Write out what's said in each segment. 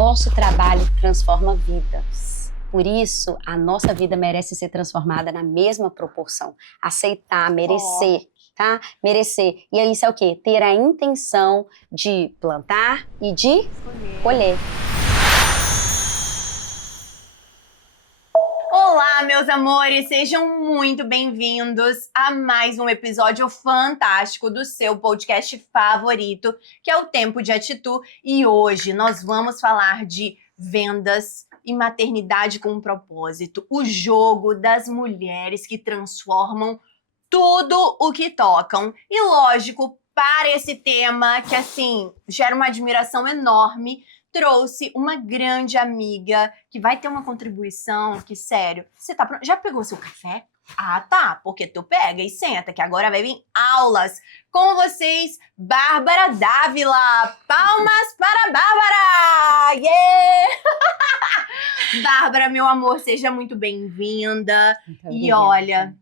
nosso trabalho transforma vidas. Por isso, a nossa vida merece ser transformada na mesma proporção. Aceitar, merecer, tá? Merecer. E aí isso é o quê? Ter a intenção de plantar e de colher. Olá, meus amores! Sejam muito bem-vindos a mais um episódio fantástico do seu podcast favorito, que é o Tempo de Atitude. E hoje nós vamos falar de vendas e maternidade com um propósito. O jogo das mulheres que transformam tudo o que tocam. E lógico, para esse tema que, assim, gera uma admiração enorme, trouxe uma grande amiga que vai ter uma contribuição que, sério, você tá pronto? Já pegou seu café? Ah, tá, porque tu pega e senta, que agora vai vir aulas. Com vocês, Bárbara Dávila. Palmas para Bárbara! Yeah! Bárbara, meu amor, seja muito bem-vinda. E olha,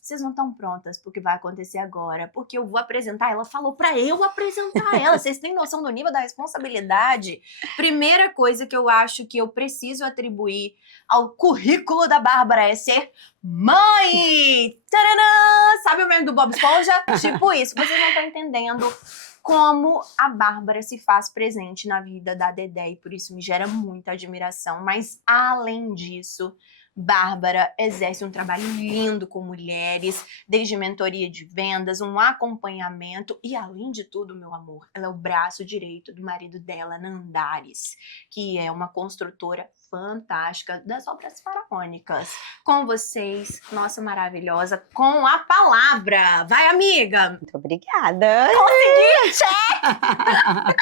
vocês não estão prontas pro que vai acontecer agora, porque eu vou apresentar, ela falou pra eu apresentar ela, vocês têm noção do nível da responsabilidade? Primeira coisa que eu acho que eu preciso atribuir ao currículo da Bárbara é ser mãe! Tcharam! Sabe o meme do Bob Esponja? Tipo isso, vocês não estão entendendo como a Bárbara se faz presente na vida da Dedé e por isso me gera muita admiração, mas além disso, Bárbara exerce um trabalho lindo com mulheres, desde mentoria de vendas, um acompanhamento e, além de tudo, meu amor, ela é o braço direito do marido dela, Nandares, que é uma construtora fantástica das obras faraônicas. Com vocês, nossa maravilhosa, com a palavra. Vai, amiga! Muito obrigada! Consegui! Check!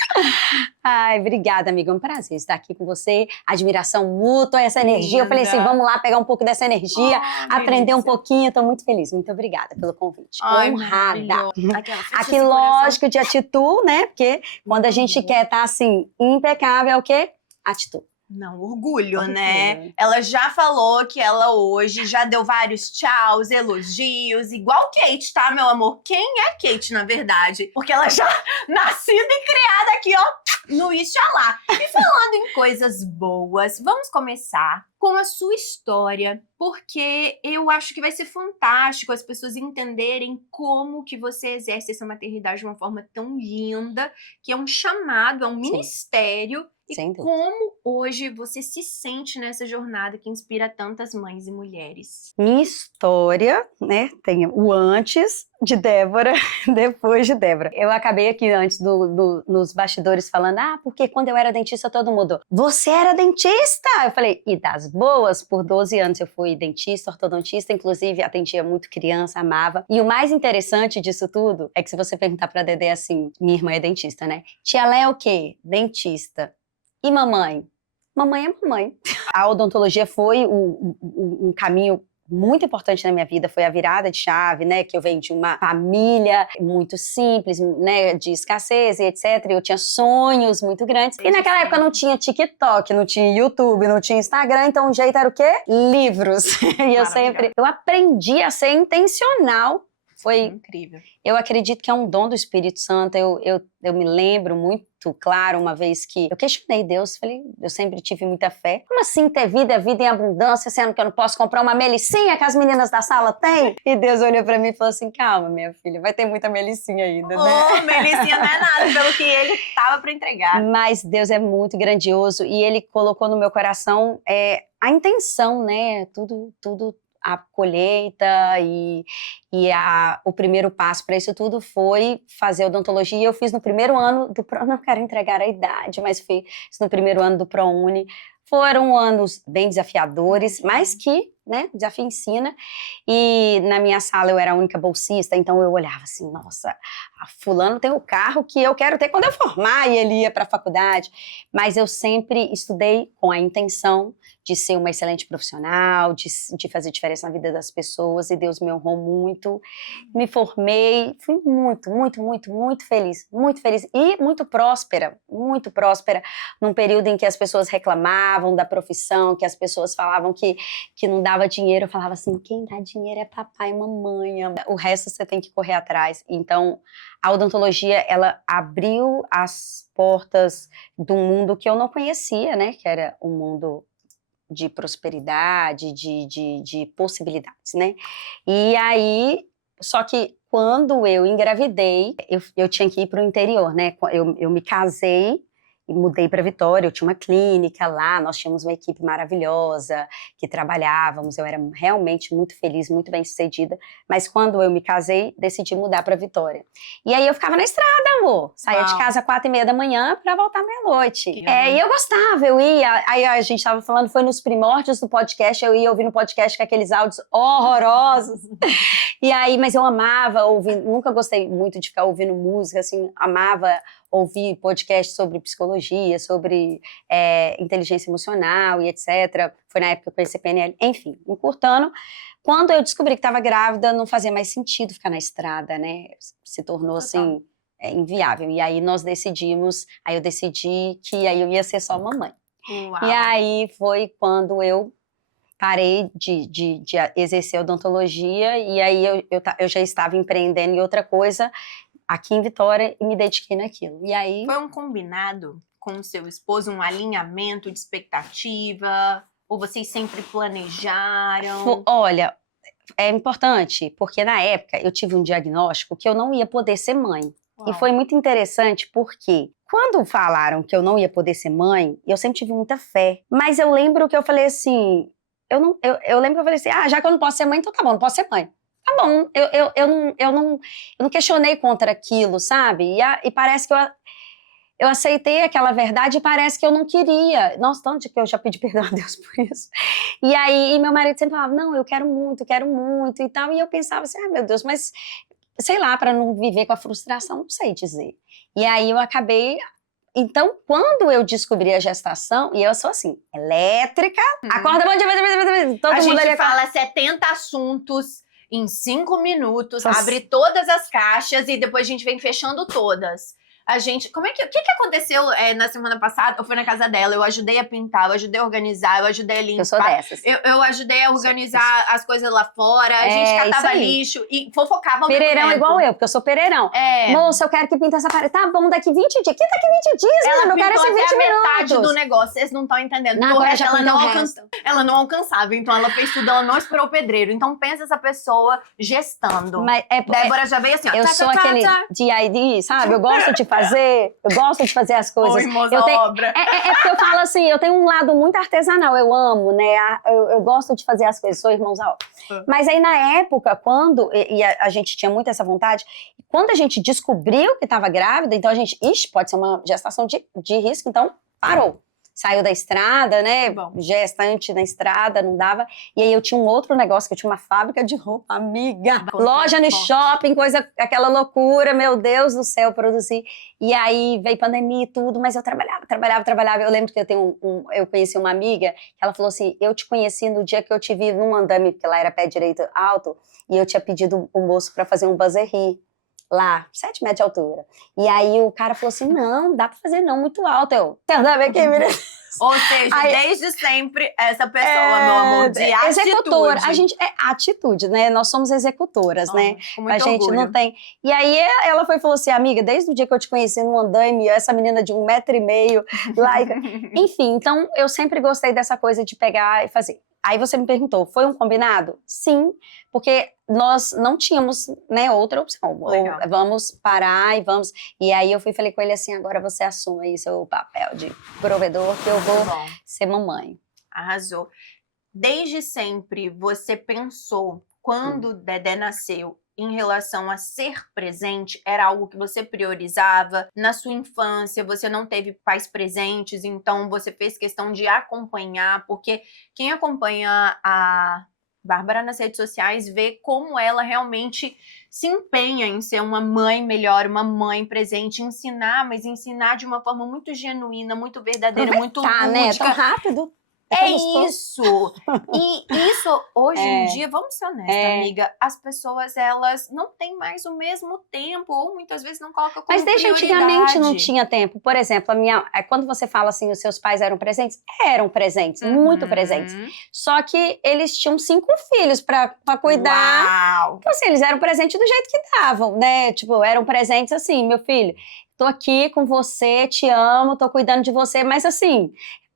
Ai, obrigada, amiga. É um prazer estar aqui com você. Admiração mútua, essa energia. Linda. Eu falei assim, vamos lá pegar um pouco dessa energia, aprender delícia. um pouquinho. Estou muito feliz. Muito obrigada pelo convite. Ai, Honrada. Aqui, Aqui, lógico, de atitude, né? Porque quando a gente quer estar assim, impecável, é o quê? Atitude. Não, orgulho, Orgulho. né? Ela já falou que ela hoje já deu vários tchauz, elogios, igual Kate, tá, meu amor? Quem é Kate, na verdade? Porque ela já nascida e criada aqui, ó, no Ixalá. E falando em coisas boas, vamos começar com a sua história, porque eu acho que vai ser fantástico as pessoas entenderem como que você exerce essa maternidade de uma forma tão linda, que é um chamado, é um ministério. E Sem dúvida. como hoje você se sente nessa jornada que inspira tantas mães e mulheres? Minha história, né, tem o antes de Débora, depois de Débora. Eu acabei aqui antes nos bastidores falando, porque quando eu era dentista todo mundo, você era dentista? Eu falei, e das boas, por 12 anos eu fui dentista, ortodontista, inclusive atendia muito criança, amava. E o mais interessante disso tudo é que se você perguntar pra Dedé assim, minha irmã é dentista, né? Tia Lé é o quê? Dentista. E mamãe? Mamãe é mamãe. A odontologia foi um caminho muito importante na minha vida, foi a virada de chave, né, que eu venho de uma família muito simples, né, de escassez e etc, eu tinha sonhos muito grandes, e naquela época não tinha TikTok, não tinha YouTube, não tinha Instagram, então o jeito era o quê? Livros. E eu aprendi a ser intencional. Foi incrível. Eu acredito que é um dom do Espírito Santo. Eu me lembro muito claro uma vez que eu questionei Deus, falei, eu sempre tive muita fé. Como assim ter vida em abundância, sendo que eu não posso comprar uma melicinha que as meninas da sala têm? E Deus olhou pra mim e falou assim, calma, minha filha, vai ter muita melicinha ainda, né? Melicinha não é nada pelo que ele tava pra entregar. Mas Deus é muito grandioso e Ele colocou no meu coração a intenção, né? Tudo a colheita e o primeiro passo para isso tudo foi fazer odontologia. Eu fiz no primeiro ano não quero entregar a idade, mas fiz no primeiro ano do ProUni. Foram anos bem desafiadores, mas que, né, desafio ensina. E na minha sala eu era a única bolsista, então eu olhava assim, nossa, a fulano tem o carro que eu quero ter quando eu formar, e ele ia para a faculdade. Mas eu sempre estudei com a intenção de ser uma excelente profissional, de fazer diferença na vida das pessoas, e Deus me honrou muito. Me formei, fui muito feliz e muito próspera, num período em que as pessoas reclamavam da profissão, que as pessoas falavam que não dava dava dinheiro, eu falava assim, quem dá dinheiro é papai e mamãe. O resto você tem que correr atrás. Então, a odontologia, ela abriu as portas de um mundo que eu não conhecia, né? Que era um mundo de prosperidade, de possibilidades, né? E aí, só que quando eu engravidei, eu tinha que ir para o interior, né? Eu me casei e mudei para Vitória, eu tinha uma clínica lá, nós tínhamos uma equipe maravilhosa que trabalhávamos, eu era realmente muito feliz, muito bem-sucedida, mas quando eu me casei, decidi mudar para Vitória. E aí eu ficava na estrada, amor, saía de casa 4h30 da manhã para voltar meia-noite. E eu gostava, eu ia, aí a gente estava falando, foi nos primórdios do podcast, eu ia ouvindo podcast com aqueles áudios horrorosos, e aí, mas eu amava ouvir, nunca gostei muito de ficar ouvindo música, assim, amava ouvir podcast sobre psicologia, sobre inteligência emocional e etc. Foi na época que eu conheci PNL. Enfim, encurtando, quando eu descobri que estava grávida, não fazia mais sentido ficar na estrada, né? Se tornou, assim, inviável. E aí nós decidimos, aí eu decidi que aí eu ia ser só mamãe. Uau. E aí foi quando eu parei de exercer odontologia e aí eu já estava empreendendo em outra coisa, aqui em Vitória, e me dediquei naquilo. E aí... Foi um combinado com o seu esposo, um alinhamento de expectativa? Ou vocês sempre planejaram? Olha, é importante, porque na época eu tive um diagnóstico que eu não ia poder ser mãe. Uau. E foi muito interessante porque quando falaram que eu não ia poder ser mãe, eu sempre tive muita fé. Mas eu lembro que eu falei assim... Eu lembro que eu falei assim, já que eu não posso ser mãe, então tá bom, não posso ser mãe. Tá bom, eu não questionei contra aquilo, sabe? E parece que eu aceitei aquela verdade e parece que eu não queria. Nossa, tanto que eu já pedi perdão a Deus por isso. E aí, meu marido sempre falava, não, eu quero muito e tal. E eu pensava assim, meu Deus, mas sei lá, para não viver com a frustração, não sei dizer. E aí eu acabei... Então, quando eu descobri a gestação, e eu sou assim, elétrica, acorda, bom dia, todo a mundo gente ali fala 70 assuntos em 5 minutos, Nossa. abre todas as caixas e depois a gente vem fechando todas. A gente, o que aconteceu na semana passada? Eu fui na casa dela, eu ajudei a pintar, eu ajudei a organizar, eu ajudei a limpar. Eu sou dessas. Eu ajudei a organizar as coisas lá fora, a gente catava lixo e fofocava ao mesmo tempo. Pereirão igual eu, porque eu sou pereirão. Moça, eu quero que pinta essa parede. Tá bom, daqui 20 dias. Que daqui 20 dias, mano? Eu quero esse 20 até a minutos. metade do negócio, vocês não estão entendendo. Não, O resto, já ela não alcançava, então ela fez tudo, ela não esperou o pedreiro. Então pensa essa pessoa gestando. Mas Débora já veio assim, ó. Eu sou aquele DID, sabe? Eu gosto de fazer, as coisas. Oi, moça, obra. É porque eu falo assim, eu tenho um lado muito artesanal, eu amo, né? Eu gosto de fazer as coisas, sou irmãos à obra. Mas aí na época, quando, e a gente tinha muito essa vontade, quando a gente descobriu que estava grávida, então a gente, pode ser uma gestação de risco, então parou. Saiu da estrada, né? Bom. Gestante na estrada, não dava. E aí eu tinha um outro negócio, que eu tinha uma fábrica de roupa, amiga. Loja no shopping, aquela loucura, meu Deus do céu, produzir. E aí veio pandemia e tudo, mas eu trabalhava. Eu lembro que eu conheci uma amiga, que ela falou assim, eu te conheci no dia que eu te vi num andame, porque lá era pé direito alto, e eu tinha pedido o moço pra fazer um buzzer-ri. Lá, 7 metros de altura. E aí o cara falou assim, não, dá pra fazer não, muito alto. Você andava aqui, menina? Ou seja, desde sempre, essa pessoa, meu amor, de executora. atitude. A gente é atitude, né? Nós somos executoras, né? Com muito a gente orgulho. não tem. E aí ela falou assim, amiga, desde o dia que eu te conheci no andaime, essa menina de 1,5 metro lá. Enfim, então eu sempre gostei dessa coisa de pegar e fazer. Aí você me perguntou, foi um combinado? Sim, porque nós não tínhamos, né, outra opção. Legal. Vamos parar e vamos... E aí eu falei com ele assim, agora você assume aí seu papel de provedor, que eu vou ser mamãe. Arrasou. Desde sempre, você pensou, quando Dedé nasceu, em relação a ser presente, era algo que você priorizava? Na sua infância, você não teve pais presentes, então você fez questão de acompanhar, porque quem acompanha a Bárbara nas redes sociais vê como ela realmente se empenha em ser uma mãe melhor, uma mãe presente, ensinar, mas ensinar de uma forma muito genuína, muito verdadeira, muito lúdica. Né? Tão rápido. É isso! E isso, hoje em dia, vamos ser honestas, amiga, as pessoas, elas não têm mais o mesmo tempo, ou muitas vezes não colocam como Mas desde prioridade. antigamente não tinha tempo. Por exemplo, quando você fala assim, os seus pais eram presentes, muito presentes. Só que eles tinham 5 filhos pra cuidar. Uau! Então, assim, eles eram presentes do jeito que davam, né? Tipo, eram presentes assim, meu filho, tô aqui com você, te amo, tô cuidando de você, mas assim,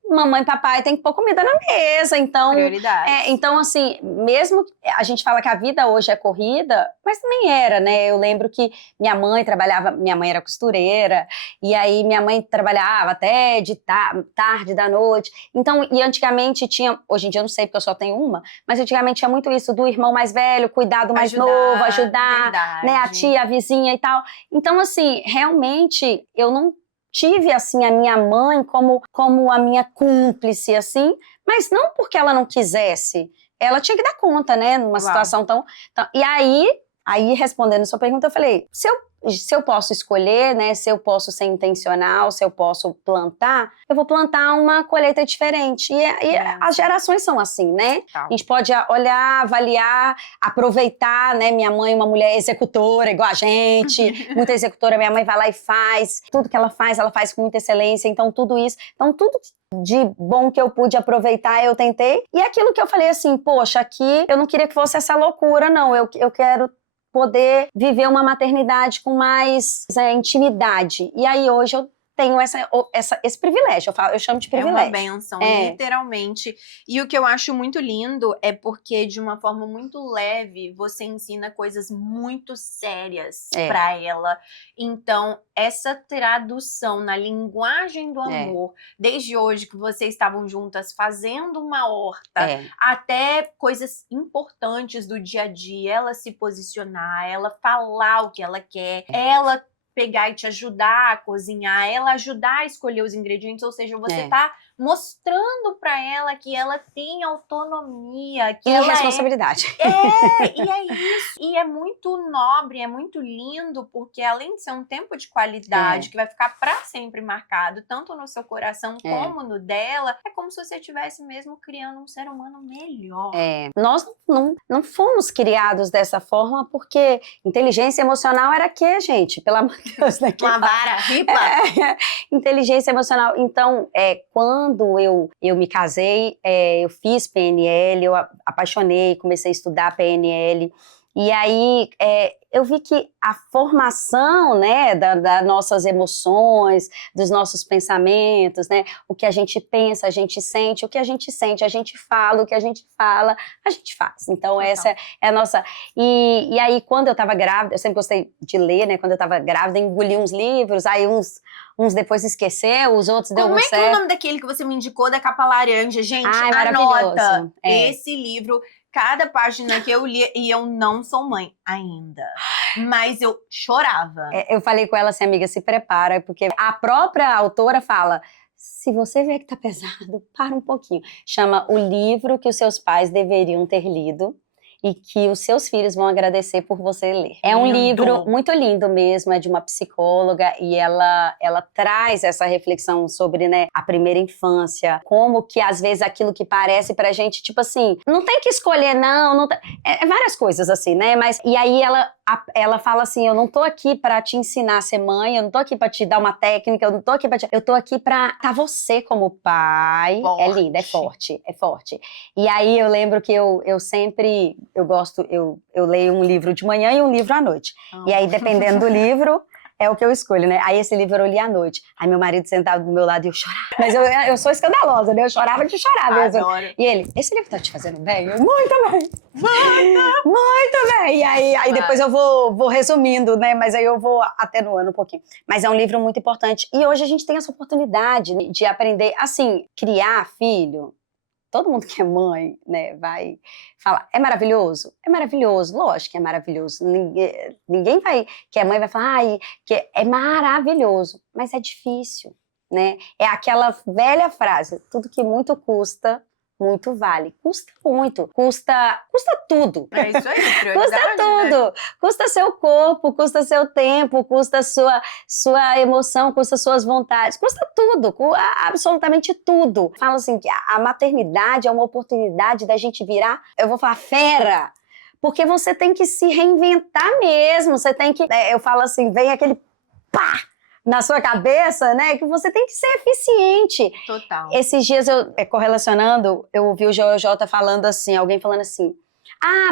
mamãe e papai tem que pôr comida na mesa, então... Prioridades. Então, assim, mesmo a gente fala que a vida hoje é corrida, mas também era, né? Eu lembro que minha mãe era costureira, e aí minha mãe trabalhava até de tarde da noite. Então, e antigamente tinha, hoje em dia eu não sei porque eu só tenho uma, mas antigamente tinha muito isso do irmão mais velho, cuidar do mais novo, ajudar, né, a tia, a vizinha e tal. Então, assim, realmente eu não tive, assim, a minha mãe como a minha cúmplice, assim, mas não porque ela não quisesse. Ela tinha que dar conta, né, numa situação tão... E aí, respondendo a sua pergunta, eu falei, se eu posso escolher, né, se eu posso ser intencional, se eu posso plantar, eu vou plantar uma colheita diferente. E as gerações são assim, né? A gente pode olhar, avaliar, aproveitar, né? Minha mãe é uma mulher executora, igual a gente, muita executora, minha mãe vai lá e faz. Tudo que ela faz com muita excelência. Então, tudo de bom que eu pude aproveitar, eu tentei. E aquilo que eu falei assim, poxa, aqui eu não queria que fosse essa loucura, não. Eu quero poder viver uma maternidade com mais intimidade. E aí hoje eu tenho esse privilégio, eu chamo de privilégio. É uma bênção, literalmente. E o que eu acho muito lindo é porque, de uma forma muito leve, você ensina coisas muito sérias pra ela. Então, essa tradução na linguagem do amor, desde hoje que vocês estavam juntas fazendo uma horta, até coisas importantes do dia a dia, ela se posicionar, ela falar o que ela quer, ela pegar e te ajudar a cozinhar, ela ajudar a escolher os ingredientes, ou seja, você tá mostrando pra ela que ela tem autonomia, que ela responsabilidade. E é isso. E é muito nobre, é muito lindo, porque além de ser um tempo de qualidade que vai ficar pra sempre marcado, tanto no seu coração como no dela, é como se você estivesse mesmo criando um ser humano melhor. Nós não fomos criados dessa forma, porque inteligência emocional era quê, gente? Pelo amor de Deus, né? Uma vara ripa. Inteligência emocional. Então, quando eu me casei, eu fiz PNL, eu apaixonei, comecei a estudar PNL. E aí, eu vi que a formação, né, das nossas emoções, dos nossos pensamentos, né, o que a gente pensa, a gente sente, o que a gente sente, a gente fala, o que a gente fala, a gente faz. Então, essa é a nossa... E aí, quando eu estava grávida, eu sempre gostei de ler, né, quando eu estava grávida, engoli uns livros, aí uns depois esqueceu, os outros deu certo. Como é que é o nome daquele que você me indicou, da capa laranja? Gente, anota. Esse livro... Cada página que eu li, e eu não sou mãe ainda, mas eu chorava. Eu falei com ela assim, amiga, se prepara, porque a própria autora fala, se você vê que tá pesado, para um pouquinho. Chama O Livro que os Seus Pais Deveriam Ter Lido e que os seus filhos vão agradecer por você ler. É um livro muito lindo mesmo, é de uma psicóloga e ela traz essa reflexão sobre, né, a primeira infância, como que às vezes aquilo que parece pra gente, tipo assim, não tem que escolher não várias coisas assim, né, mas e aí ela fala assim, eu não tô aqui pra te ensinar a ser mãe, eu não tô aqui pra te dar uma técnica, eu não tô aqui pra eu tô aqui pra tá você como pai. Forte. É linda, é forte. E aí eu lembro que eu sempre, eu leio um livro de manhã e um livro à noite. E aí, dependendo do livro, é o que eu escolho, né? Aí esse livro eu li à noite. Aí meu marido sentava do meu lado e eu chorava. Mas eu sou escandalosa, né? Eu chorava de chorar mesmo. Adoro. E ele, esse livro tá te fazendo bem? Eu, muito bem. Muito bem. E aí depois eu vou resumindo, né? Mas aí eu vou atenuando um pouquinho. Mas é um livro muito importante. E hoje a gente tem essa oportunidade de aprender, assim, criar filho. Todo mundo que é mãe, né, vai falar, é maravilhoso? É maravilhoso, lógico que é maravilhoso. Ninguém que é mãe vai falar, que é maravilhoso, mas é difícil, né? É aquela velha frase, tudo que muito custa, muito vale. Custa muito. Custa tudo. É isso aí, Custa prioridade, né? tudo. Custa seu corpo, custa seu tempo, custa sua emoção, custa suas vontades. Custa tudo. Absolutamente tudo. Falo assim, que a maternidade é uma oportunidade da gente virar, eu vou falar, fera. Porque você tem que se reinventar mesmo. Você tem que, eu falo assim, vem aquele pá na sua cabeça, né? Que você tem que ser eficiente. Total. Esses dias, correlacionando, eu ouvi o Jota falando assim, alguém falando assim,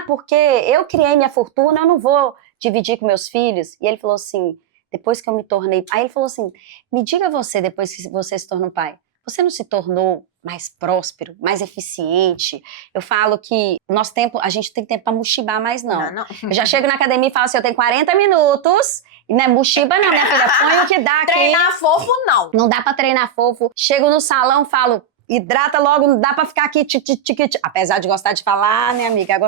porque eu criei minha fortuna, eu não vou dividir com meus filhos. E ele falou assim, depois que eu me tornei... Aí ele falou assim, me diga você, depois que você se tornou pai, você não se tornou mais próspero, mais eficiente? Eu falo que nosso tempo, a gente tem tempo pra mochibar mais não. Não. Eu já chego na academia e falo assim, eu tenho 40 minutos, e não é mochiba não, minha filha, põe o que dá aqui. Treinar fofo, não. Não dá pra treinar fofo. Chego no salão, falo, hidrata logo, não dá pra ficar aqui, apesar de gostar de falar, né, amiga?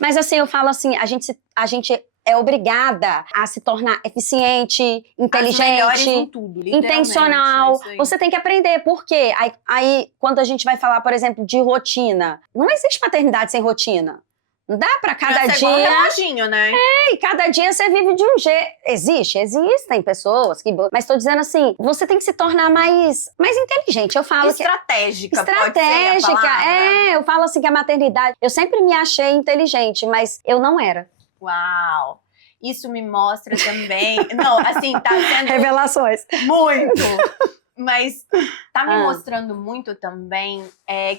Mas assim, eu falo assim, a gente é obrigada a se tornar eficiente, inteligente, as melhores em tudo, intencional. é isso aí. Você tem que aprender. Por quê? Aí, quando a gente vai falar, por exemplo, de rotina, não existe maternidade sem rotina. Não dá pra cada Criança é igual um dia... reloginho, né? E cada dia você vive de um jeito. Existem pessoas que... Mas tô dizendo assim, você tem que se tornar mais inteligente. Eu falo Estratégica, que... pode ser a palavra. Eu falo assim que a maternidade... Eu sempre me achei inteligente, mas eu não era. Uau! Isso me mostra também... Não, assim, tá sendo... Revelações. Muito! Mas tá me mostrando muito também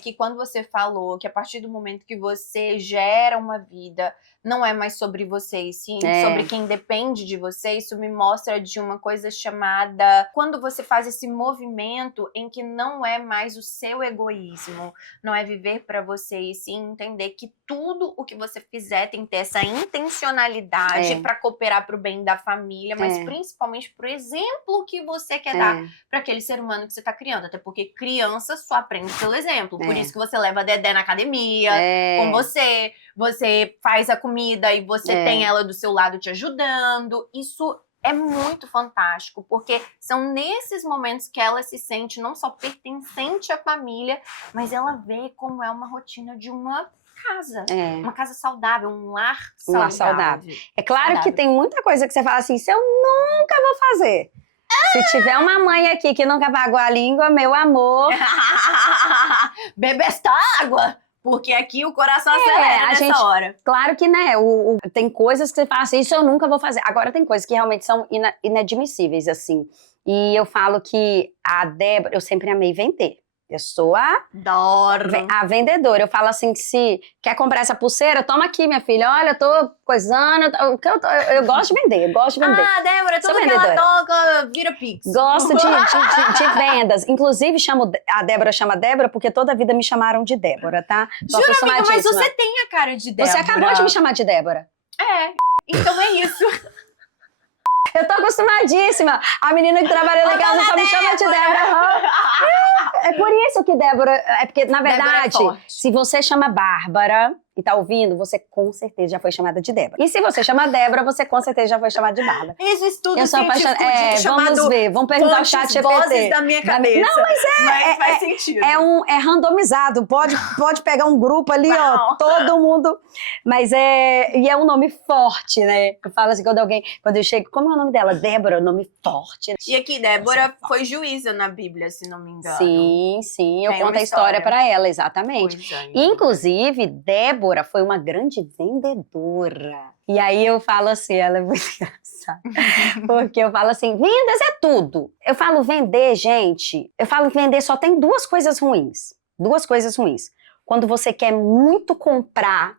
que quando você falou que a partir do momento que você gera uma vida, não é mais sobre você, e sim sobre quem depende de você, isso me mostra de uma coisa chamada... Quando você faz esse movimento em que não é mais o seu egoísmo, não é viver pra você, e sim entender que tudo o que você fizer tem que ter essa intencionalidade pra cooperar pro bem da família, mas principalmente pro exemplo que você quer dar pra aquele ser humano que você tá criando. Até porque criança só aprende pelo exemplo. Por isso que você leva a Dedé na academia com você faz a comida e você tem ela do seu lado te ajudando. Isso é muito fantástico, porque são nesses momentos que ela se sente não só pertencente à família, mas ela vê como é uma rotina de uma casa. Uma casa saudável, um lar saudável. Um lar saudável. É claro que tem muita coisa que você fala assim, isso eu nunca vou fazer. Se tiver uma mãe aqui que nunca pagou a língua, meu amor... Bebe esta água! Porque aqui o coração acelera nessa hora. Claro que, né, tem coisas que você fala assim, isso eu nunca vou fazer. Agora tem coisas que realmente são inadmissíveis, assim. E eu falo que a Débora, eu sempre amei vender. Eu sou a vendedora. Eu falo assim que se quer comprar essa pulseira, toma aqui, minha filha. Olha, eu tô coisando. Eu gosto de vender, Débora, tudo que ela toca vira pix. Gosto de vendas. Inclusive, a Débora chama Débora porque toda a vida me chamaram de Débora, tá? Jura, amiga, mas você tem a cara de Débora. Você acabou de me chamar de Débora. Então é isso. Eu tô acostumadíssima. A menina que trabalha lá em casa só me chama de Débora. É por isso que Débora... É porque, na verdade, se você chama Bárbara e tá ouvindo, você com certeza já foi chamada de Débora. E se você chama Débora, você com certeza já foi chamada de Bárbara. Esse estudo eu sou científico vamos ver, vamos perguntar ao chat GPT. Vozes da minha cabeça. Não, mas faz sentido. É randomizado, pode pegar um grupo ali, ó, todo mundo. Mas e é um nome forte, né? Eu falo assim, quando eu chego, como é o nome dela? Débora, nome forte. E aqui, Débora foi juíza na Bíblia, se não me engano. Sim, eu conto a história pra ela, exatamente. Inclusive, Débora foi uma grande vendedora. E aí eu falo assim, ela é muito engraçada. Porque eu falo assim, vendas é tudo. Eu falo vender, gente. Eu falo vender só tem duas coisas ruins. Quando você quer muito comprar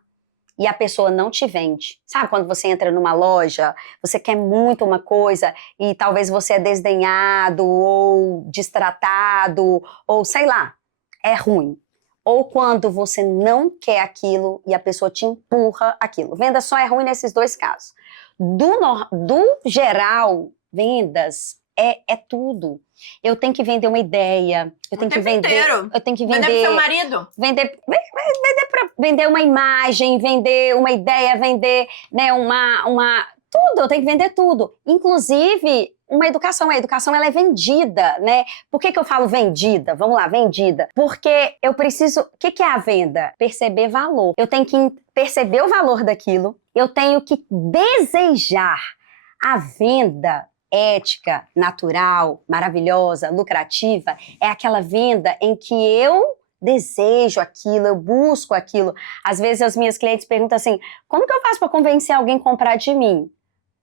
e a pessoa não te vende. Sabe quando você entra numa loja, você quer muito uma coisa e talvez você é desdenhado ou destratado ou sei lá, é ruim. Ou quando você não quer aquilo e a pessoa te empurra aquilo. Venda só é ruim nesses dois casos. Do geral, vendas é tudo. Eu tenho que vender uma ideia. Eu tenho que vender. Eu tenho que vender. Vender pro seu marido. Vender uma imagem, vender uma ideia, vender, né, Tudo, eu tenho que vender tudo. Inclusive, uma educação. A educação, ela é vendida, né? Por que eu falo vendida? Vamos lá, vendida. Porque eu preciso... O que é a venda? Perceber valor. Eu tenho que perceber o valor daquilo. Eu tenho que desejar. A venda ética, natural, maravilhosa, lucrativa, é aquela venda em que eu desejo aquilo, eu busco aquilo. Às vezes as minhas clientes perguntam assim, como que eu faço para convencer alguém a comprar de mim?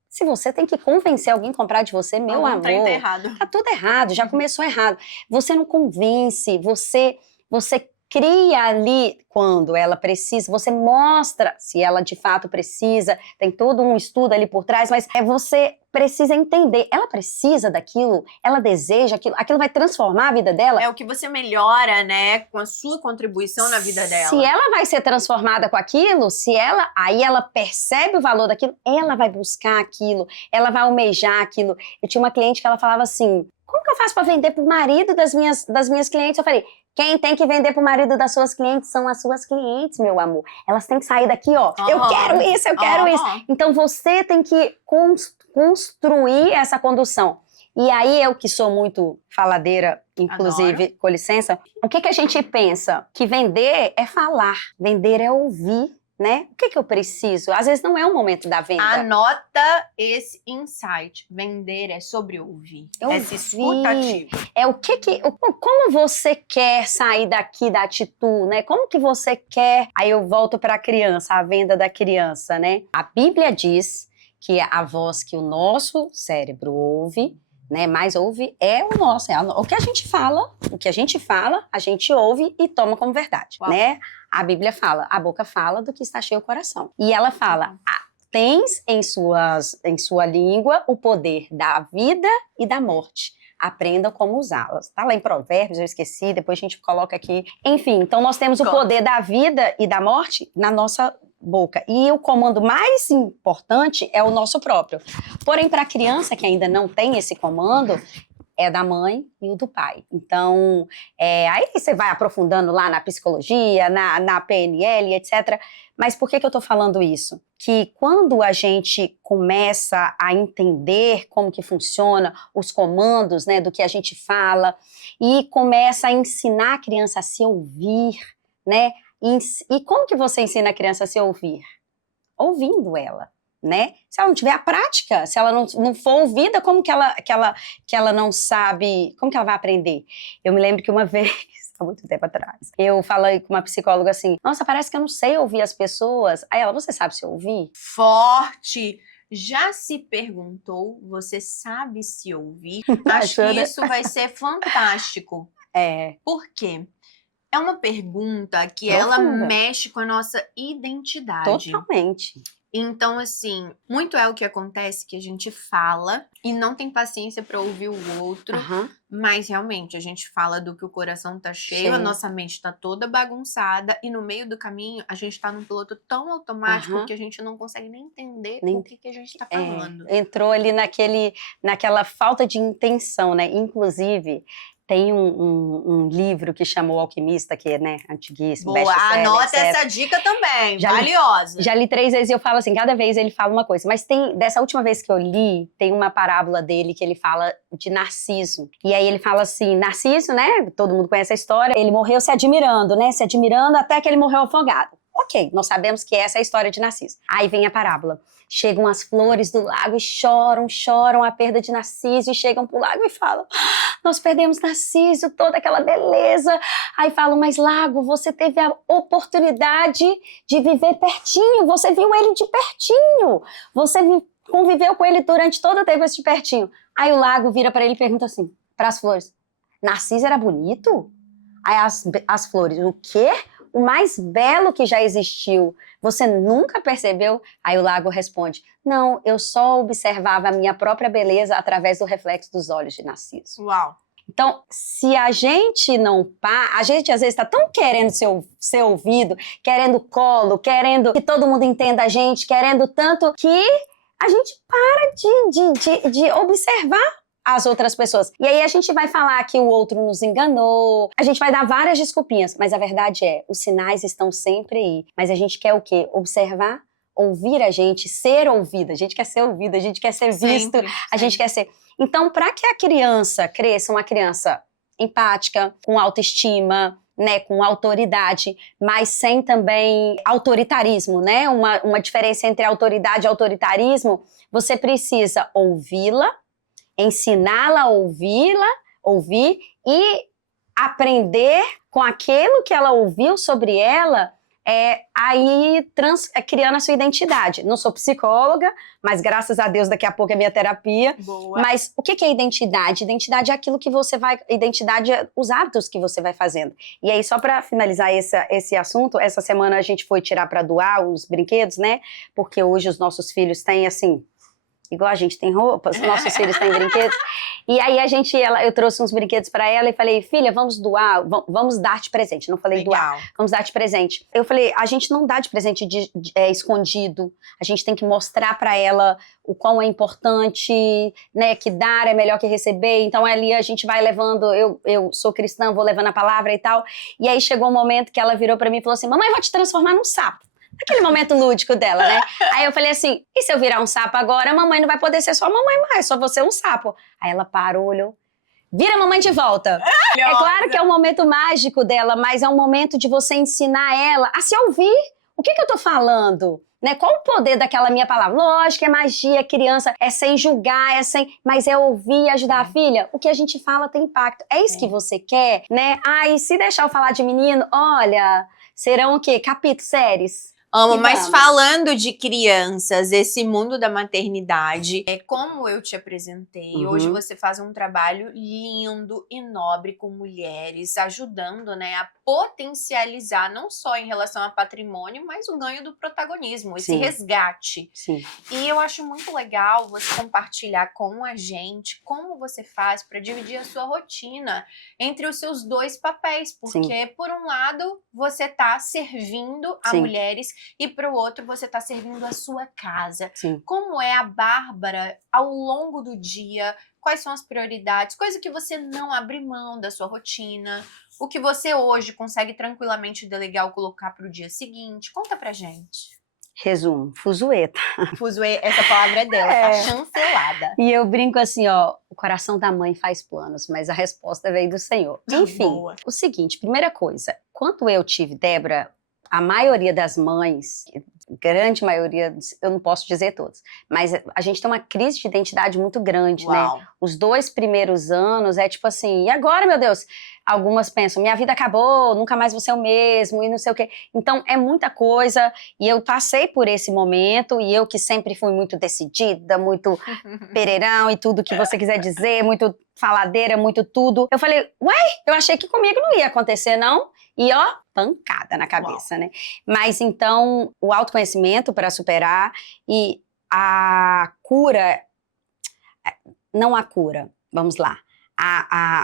Se você tem que convencer alguém a comprar de você, meu amor, tá errado. Tá tudo errado, já começou errado. Você não convence, você cria ali quando ela precisa, você mostra se ela de fato precisa, tem todo um estudo ali por trás, mas você precisa entender, ela precisa daquilo, ela deseja aquilo vai transformar a vida dela. É o que você melhora, né, com a sua contribuição na vida dela. Se ela vai ser transformada com aquilo, aí ela percebe o valor daquilo, ela vai buscar aquilo, ela vai almejar aquilo. Eu tinha uma cliente que ela falava assim, como que eu faço para vender pro marido das minhas clientes? Eu falei, quem tem que vender pro marido das suas clientes são as suas clientes, meu amor. Elas têm que sair daqui, ó, eu quero isso, eu quero isso. Então você tem que construir essa condução. E aí eu que sou muito faladeira, inclusive, Adoro. com licença, o que a gente pensa? Que vender é falar, vender é ouvir. Né? O que eu preciso? Às vezes não é o momento da venda. Anota esse insight. Vender é sobre ouvir. É se escutativo. É como você quer sair daqui da atitude, né? Como que você quer... Aí eu volto para a criança, a venda da criança, né? A Bíblia diz que a voz que o nosso cérebro ouve, né, mais ouve é o nosso, o que a gente fala, a gente ouve e toma como verdade, né? A Bíblia fala, a boca fala do que está cheio o coração. E ela fala, tens em sua língua o poder da vida e da morte. Aprendam como usá-las. Tá lá em Provérbios, eu esqueci, depois a gente coloca aqui. Enfim, então nós temos o poder da vida e da morte na nossa boca. E o comando mais importante é o nosso próprio. Porém, para a criança que ainda não tem esse comando, é da mãe e o do pai. Então, aí você vai aprofundando lá na psicologia, na PNL, etc. Mas por que eu tô falando isso? Que quando a gente começa a entender como que funciona os comandos, né, do que a gente fala, e começa a ensinar a criança a se ouvir, né? E como que você ensina a criança a se ouvir? Ouvindo ela. Né? Se ela não tiver a prática, se ela não for ouvida, como que ela não sabe, como que ela vai aprender? Eu me lembro que uma vez, há muito tempo atrás, eu falei com uma psicóloga assim, nossa, parece que eu não sei ouvir as pessoas. Aí ela, você sabe se ouvir? Forte! Já se perguntou, você sabe se ouvir? Acho que isso vai ser fantástico. Por quê? É uma pergunta que ela mexe com a nossa identidade. Totalmente. Então, assim, muito é o que acontece que a gente fala e não tem paciência para ouvir o outro, mas realmente a gente fala do que o coração tá cheio, a nossa mente tá toda bagunçada e no meio do caminho a gente tá num piloto tão automático que a gente não consegue nem entender o que a gente tá falando. Entrou ali naquela falta de intenção, né? Inclusive, tem um livro que chamou O Alquimista, que é, né, antiguíssimo, best-seller, anota essa dica também, valiosa. Já li 3 vezes e eu falo assim, cada vez ele fala uma coisa. Mas dessa última vez que eu li, tem uma parábola dele que ele fala de Narciso. E aí ele fala assim, Narciso, né, todo mundo conhece a história, ele morreu se admirando, né, se admirando até que ele morreu afogado. Ok, nós sabemos que essa é a história de Narciso. Aí vem a parábola. Chegam as flores do lago e choram a perda de Narciso e chegam pro lago e falam, nós perdemos Narciso, toda aquela beleza. Aí falam, mas lago, você teve a oportunidade de viver pertinho, você viu ele de pertinho, você conviveu com ele durante todo o tempo de pertinho. Aí o lago vira para ele e pergunta assim, para as flores, Narciso era bonito? Aí as flores, o quê? O mais belo que já existiu, você nunca percebeu? Aí o lago responde, não, eu só observava a minha própria beleza através do reflexo dos olhos de Narciso. Uau! Então, se a gente não a gente às vezes está tão querendo ser ouvido, querendo colo, querendo que todo mundo entenda a gente, querendo tanto que a gente para de observar as outras pessoas. E aí a gente vai falar que o outro nos enganou, a gente vai dar várias desculpinhas, mas a verdade é, os sinais estão sempre aí. Mas a gente quer o quê? Observar ouvir a gente, ser ouvida. A gente quer ser ouvida, a gente quer ser visto, Sempre, a gente quer ser... Então, para que a criança cresça uma criança empática, com autoestima, né, com autoridade, mas sem também autoritarismo, né? Uma diferença entre autoridade e autoritarismo, você precisa ouvi-la, ensiná-la a ouvir e aprender com aquilo que ela ouviu sobre ela, criando a sua identidade. Não sou psicóloga, mas graças a Deus daqui a pouco é minha terapia. Boa. Mas o que é identidade? Identidade é aquilo que você vai... Identidade é os hábitos que você vai fazendo. E aí, só para finalizar esse assunto, essa semana a gente foi tirar para doar os brinquedos, né? Porque hoje os nossos filhos têm, assim... Igual a gente tem roupas, nossos filhos têm brinquedos. E aí eu trouxe uns brinquedos pra ela e falei, filha, vamos doar, vamos dar de presente. Não falei doar, vamos dar de presente. Eu falei, a gente não dá de presente escondido. A gente tem que mostrar pra ela o quão é importante, né, que dar é melhor que receber. Então ali a gente vai levando, eu sou cristã, vou levando a palavra e tal. E aí chegou um momento que ela virou pra mim e falou assim, mamãe, eu vou te transformar num sapo. Aquele momento lúdico dela, né? Aí eu falei assim, e se eu virar um sapo agora, a mamãe não vai poder ser só mamãe mais, só você um sapo. Aí ela parou, olhou, vira a mamãe de volta. É claro que é um momento mágico dela, mas é um momento de você ensinar ela a se ouvir. O que eu tô falando? Né? Qual o poder daquela minha palavra? Lógico, é magia, é criança, é sem julgar, mas é ouvir e ajudar a filha. O que a gente fala tem impacto. É isso que você quer, né? E se deixar eu falar de menino, olha, serão o quê? Capítulos, séries? Amo, mas falando de crianças, esse mundo da maternidade, como eu te apresentei, hoje você faz um trabalho lindo e nobre com mulheres, ajudando, né, a potencializar, não só em relação a patrimônio, mas o ganho do protagonismo, esse resgate. Sim. E eu acho muito legal você compartilhar com a gente como você faz para dividir a sua rotina entre os seus dois papéis, porque por um lado você tá servindo a mulheres e para o outro você está servindo a sua casa. Sim. Como é a Bárbara ao longo do dia? Quais são as prioridades? Coisa que você não abre mão da sua rotina. O que você hoje consegue tranquilamente delegar ou colocar para o dia seguinte. Conta pra gente. Resumo, fuzueta. Fuzueta, essa palavra é dela, tá chancelada. E eu brinco assim, ó, o coração da mãe faz planos, mas a resposta veio do Senhor. Enfim, o seguinte, primeira coisa, quando eu tive Débora, a maioria das mães, grande maioria, eu não posso dizer todas, mas a gente tem uma crise de identidade muito grande, né? Os 2 primeiros anos é tipo assim, e agora, meu Deus? Algumas pensam, minha vida acabou, nunca mais vou ser o mesmo, e não sei o quê. Então, é muita coisa, e eu passei por esse momento, e eu que sempre fui muito decidida, muito pereirão e tudo que você quiser dizer, muito faladeira, muito tudo. Eu falei, eu achei que comigo não ia acontecer, não? E ó, pancada na cabeça, né? Mas então, o autoconhecimento para superar e a cura, não a cura, vamos lá.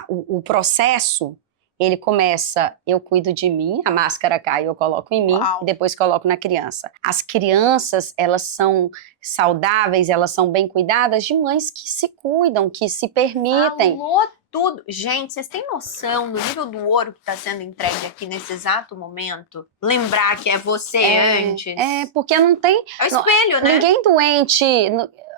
O processo, ele começa, eu cuido de mim, a máscara cai, eu coloco em mim, e depois coloco na criança. As crianças, elas são saudáveis, elas são bem cuidadas de mães que se cuidam, que se permitem. Falou tudo. Gente, vocês têm noção do nível do ouro que está sendo entregue aqui nesse exato momento? Lembrar que é você antes. Porque não tem... É o espelho, né? Ninguém doente...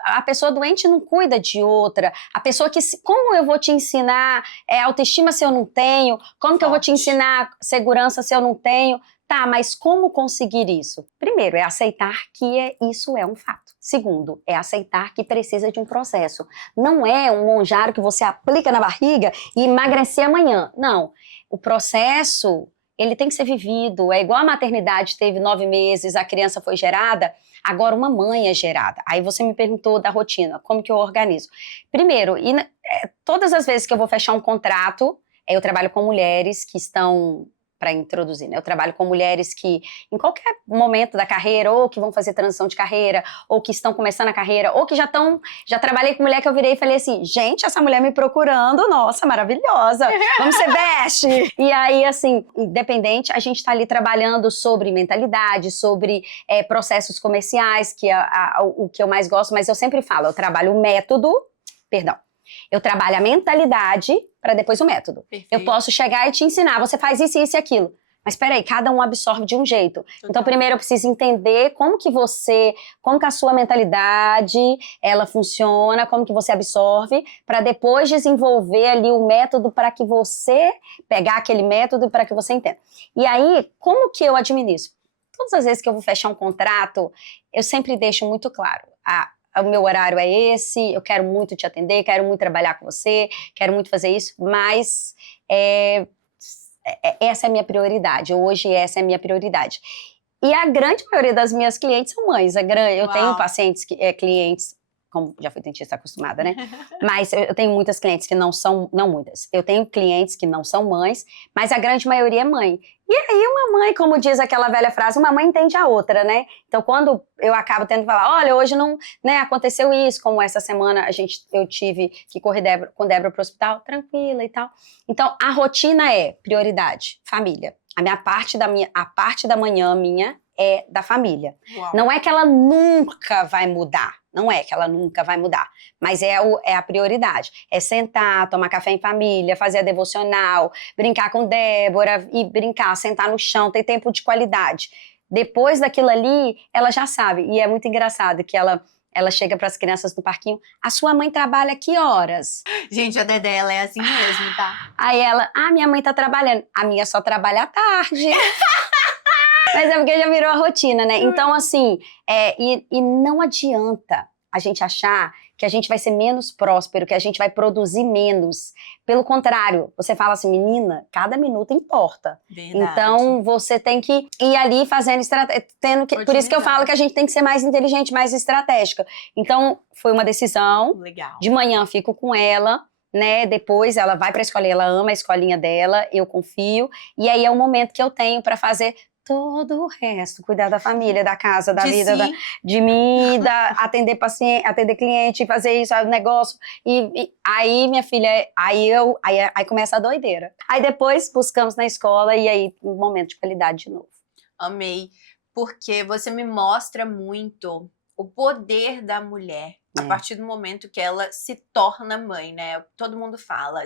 A pessoa doente não cuida de outra. A pessoa que... Como eu vou te ensinar autoestima se eu não tenho? Como que eu vou te ensinar segurança se eu não tenho? Tá, mas como conseguir isso? Primeiro, é aceitar que isso é um fato. Segundo, é aceitar que precisa de um processo. Não é um monjaro que você aplica na barriga e emagrecer amanhã. Não. O processo, ele tem que ser vivido. É igual a maternidade, teve 9 meses, a criança foi gerada, agora uma mãe é gerada. Aí você me perguntou da rotina, como que eu organizo? Primeiro, todas as vezes que eu vou fechar um contrato, eu trabalho com mulheres que estão... para introduzir, né? Eu trabalho com mulheres que, em qualquer momento da carreira, ou que vão fazer transição de carreira, ou que estão começando a carreira, ou que já trabalhei com mulher que eu virei e falei assim, gente, essa mulher me procurando, nossa, maravilhosa, vamos ser best! E aí, assim, independente, a gente tá ali trabalhando sobre mentalidade, sobre processos comerciais, que é o que eu mais gosto, mas eu sempre falo, eu trabalho o método, eu trabalho a mentalidade para depois o método. Perfeito. Eu posso chegar e te ensinar, você faz isso, isso e aquilo. Mas peraí, cada um absorve de um jeito. Total. Então, primeiro eu preciso entender como que a sua mentalidade, ela funciona, como que você absorve, para depois desenvolver ali o método para que você, pegar aquele método para que você entenda. E aí, como que eu administro? Todas as vezes que eu vou fechar um contrato, eu sempre deixo muito claro, o meu horário é esse, eu quero muito te atender, quero muito trabalhar com você, quero muito fazer isso, mas essa é a minha prioridade, hoje essa é a minha prioridade. E a grande maioria das minhas clientes são mães, eu tenho pacientes, clientes, como já fui dentista acostumada, né? Mas eu tenho muitas clientes que não muitas, eu tenho clientes que não são mães, mas a grande maioria é mãe. E aí uma mãe, como diz aquela velha frase, uma mãe entende a outra, né? Então quando eu acabo tendo que falar, olha, hoje não, né, aconteceu isso, como essa semana eu tive que correr com Débora pro hospital, tranquila e tal. Então a rotina é prioridade, família. A parte da manhã minha é da família. Uau. Não é que ela nunca vai mudar. Não é que ela nunca vai mudar, mas é a prioridade. É sentar, tomar café em família, fazer a devocional, brincar com Débora, e brincar, sentar no chão, ter tempo de qualidade. Depois daquilo ali, ela já sabe. E é muito engraçado que ela chega para as crianças no parquinho, a sua mãe trabalha que horas? Gente, a Dedé, ela é assim mesmo, tá? Aí ela, minha mãe tá trabalhando. A minha só trabalha à tarde. Mas é porque já virou a rotina, né? Então, assim, e não adianta a gente achar que a gente vai ser menos próspero, que a gente vai produzir menos. Pelo contrário, você fala assim, menina, cada minuto importa. Verdade. Então, você tem que ir ali fazendo por isso que eu falo que a gente tem que ser mais inteligente, mais estratégica. Então, foi uma decisão. Legal. De manhã fico com ela, né? Depois ela vai pra escola, ela ama a escolinha dela, eu confio. E aí é o momento que eu tenho pra fazer todo o resto, cuidar da família, da casa, da vida, de mim, atender paciente, atender cliente, fazer isso, negócio. E aí, minha filha, aí começa a doideira. Aí depois buscamos na escola e aí um momento de qualidade de novo. Amei, porque você me mostra muito o poder da mulher a partir do momento que ela se torna mãe, né? Todo mundo fala,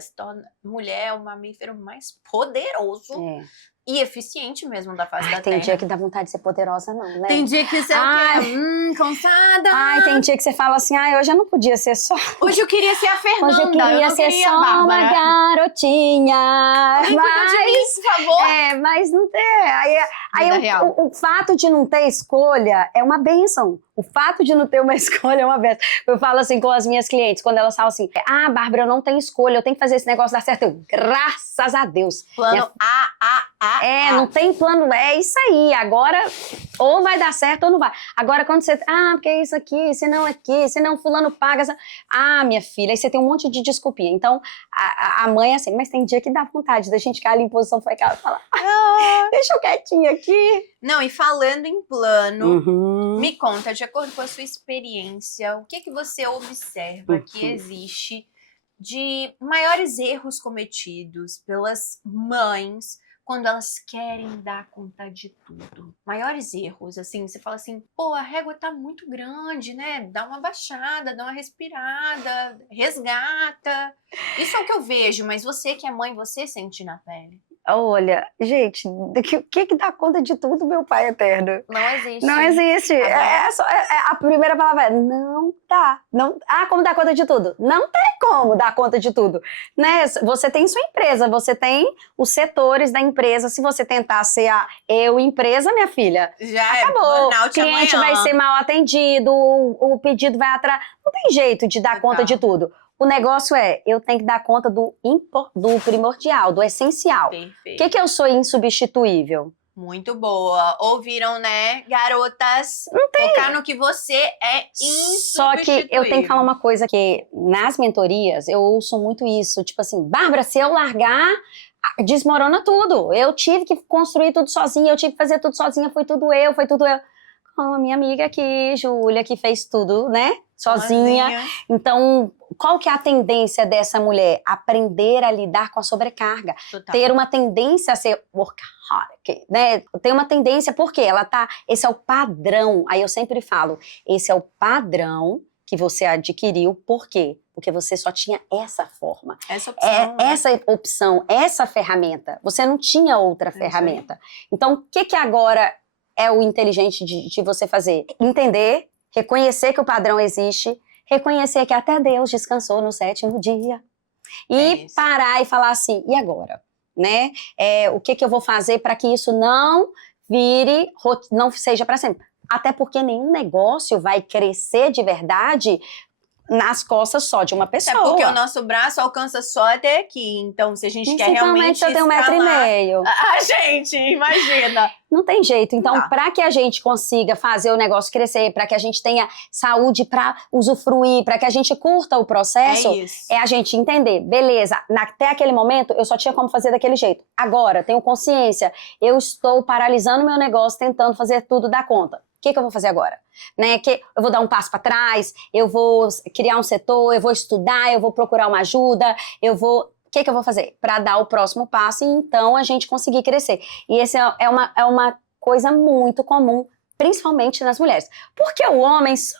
mulher é o mamífero mais poderoso e eficiente mesmo da face da Terra. Tem dia que dá vontade de ser poderosa, não, né? Tem dia que você é o quê? Cansada. Tem dia que você fala assim, hoje eu não podia ser só... Hoje eu queria ser a Fernanda, hoje eu queria ser só uma garotinha. Cuida de mim, por favor. Mas não tem. Aí o fato de não ter escolha é uma bênção. O fato de não ter uma escolha é uma bênção. Eu falo assim com as minhas clientes, quando elas falam assim, Bárbara, eu não tenho escolha, eu tenho que fazer esse negócio dar certo. Eu, graças a Deus. Plano não tem plano, é isso aí. Agora, ou vai dar certo ou não vai. Agora, quando você, porque é isso aqui, se não fulano paga. Minha filha, aí você tem um monte de desculpinha. Então, a mãe é assim, mas tem dia que dá vontade da gente ficar ali em posição fecal e falar, deixa eu quietinha aqui. Não, e falando em plano, me conta, de acordo com a sua experiência, o que você observa que existe de maiores erros cometidos pelas mães quando elas querem dar conta de tudo? Maiores erros, assim, você fala assim, a régua tá muito grande, né? Dá uma baixada, dá uma respirada, resgata. Isso é o que eu vejo, mas você que é mãe, você sente na pele. Olha, gente, o que dá conta de tudo, meu pai eterno? Não existe. Não existe. A primeira palavra é não dá. Como dar conta de tudo? Não tem como dar conta de tudo. Né? Você tem sua empresa, você tem os setores da empresa. Se você tentar ser a empresa, minha filha, já acabou. O cliente vai ser mal atendido, o pedido vai atrás. Não tem jeito de dar conta de tudo. O negócio eu tenho que dar conta do primordial, do essencial. Perfeito. O que eu sou insubstituível? Muito boa. Ouviram, né, garotas? Não tem. Focar no que você é insubstituível. Só que eu tenho que falar uma coisa, que nas mentorias eu ouço muito isso. Tipo assim, Bárbara, se eu largar, desmorona tudo. Eu tive que construir tudo sozinha, eu tive que fazer tudo sozinha, foi tudo eu. Como a minha amiga aqui, Júlia, que fez tudo, né? Sozinha. Então, qual que é a tendência dessa mulher? Aprender a lidar com a sobrecarga. Total. Ter uma tendência a ser workaholic, né? Ter uma tendência, porque esse é o padrão. Aí eu sempre falo, esse é o padrão que você adquiriu. Por quê? Porque você só tinha essa forma. Essa opção, né? Essa opção, essa ferramenta. Você não tinha outra ferramenta. Então, o que agora é o inteligente de você fazer? Entender, reconhecer que o padrão existe, reconhecer que até Deus descansou no 7º dia. E parar e falar assim, e agora? Né? O que eu vou fazer para que isso não não seja para sempre? Até porque nenhum negócio vai crescer de verdade nas costas só de uma pessoa. É porque o nosso braço alcança só até aqui. Então, se a gente quer realmente se eu tenho 1,5 m. Gente, imagina. Não tem jeito. Então, para que a gente consiga fazer o negócio crescer, para que a gente tenha saúde para usufruir, para que a gente curta o processo, é a gente entender, beleza, até aquele momento eu só tinha como fazer daquele jeito. Agora, tenho consciência, eu estou paralisando meu negócio, tentando fazer tudo dar conta. O que eu vou fazer agora? Né? Que eu vou dar um passo para trás, eu vou criar um setor, eu vou estudar, eu vou procurar uma ajuda, eu vou... O que eu vou fazer? Para dar o próximo passo e então a gente conseguir crescer. E esse é uma coisa muito comum, principalmente nas mulheres. Porque o homem, só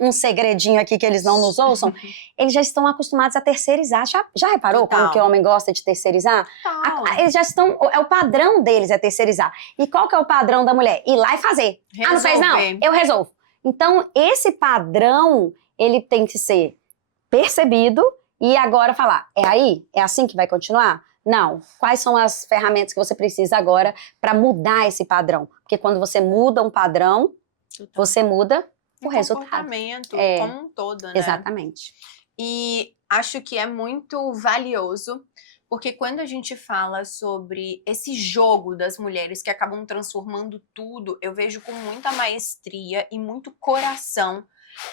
um segredinho aqui que eles não nos ouçam, eles já estão acostumados a terceirizar. Já reparou como que o homem gosta de terceirizar? Eles já estão... o padrão deles é terceirizar. E qual que é o padrão da mulher? Ir lá e fazer. Resolver. Não fez não? Eu resolvo. Então, esse padrão, ele tem que ser percebido e agora falar, é aí? É assim que vai continuar? Não. Quais são as ferramentas que você precisa agora para mudar esse padrão? Porque quando você muda um padrão, você muda o resultado. Comportamento como um todo, né? Exatamente. E acho que é muito valioso, porque quando a gente fala sobre esse jogo das mulheres que acabam transformando tudo, eu vejo com muita maestria e muito coração.